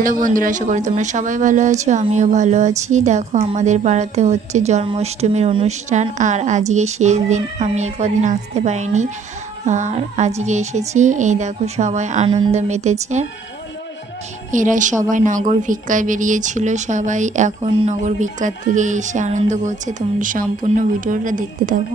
Hello বন্ধুরা, আশা করি তোমরা সবাই ভালো আছো, আমিও ভালো আছি। দেখো, আমাদের পাড়াতে হচ্ছে জন্মাষ্টমীর অনুষ্ঠান, আর আজকে শেষ দিন, আমি কদিন আসতে পারিনি, আর আজকে এসেছি। এই দেখো, সবাই আনন্দ মেতেছে। এরা সবাই নগর ভিক্ষায় বেরিয়েছিল, সবাই এখন নগর ভিক্ষার থেকে এসে আনন্দ করছে। তোমরা সম্পূর্ণ ভিডিওটা দেখতে থাকো।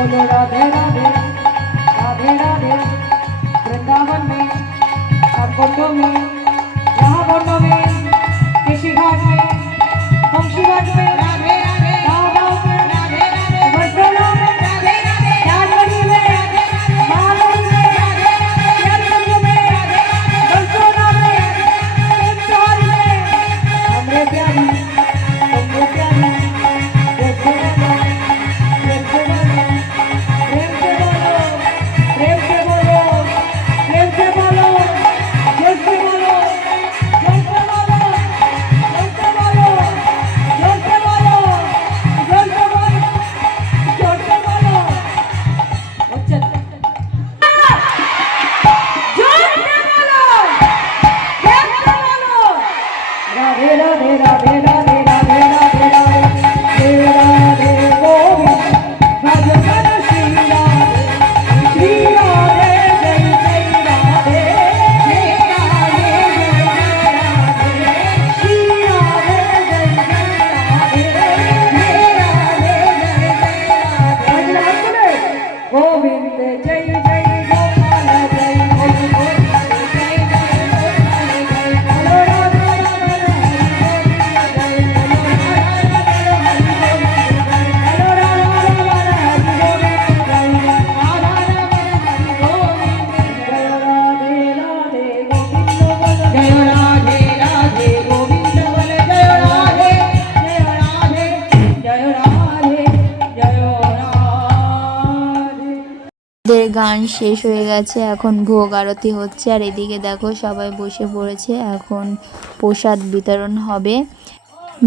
বলো রাধে রাধে গান শেষ হয়ে গেছে, এখন ভোগ আরতি হচ্ছে। আর এদিকে দেখো সবাই বসে পড়েছে, এখন প্রসাদ বিতরণ হবে।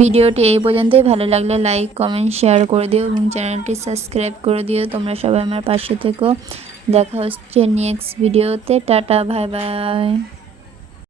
ভিডিওটি এই পর্যন্তই। ভালো লাগলে লাইক কমেন্ট শেয়ার করে দিও এবং চ্যানেলটি সাবস্ক্রাইব করে দিও। তোমরা সবাই আমার পাশে থেকো। দেখা হচ্ছে নেক্সট ভিডিওতে টাটা বাই বাই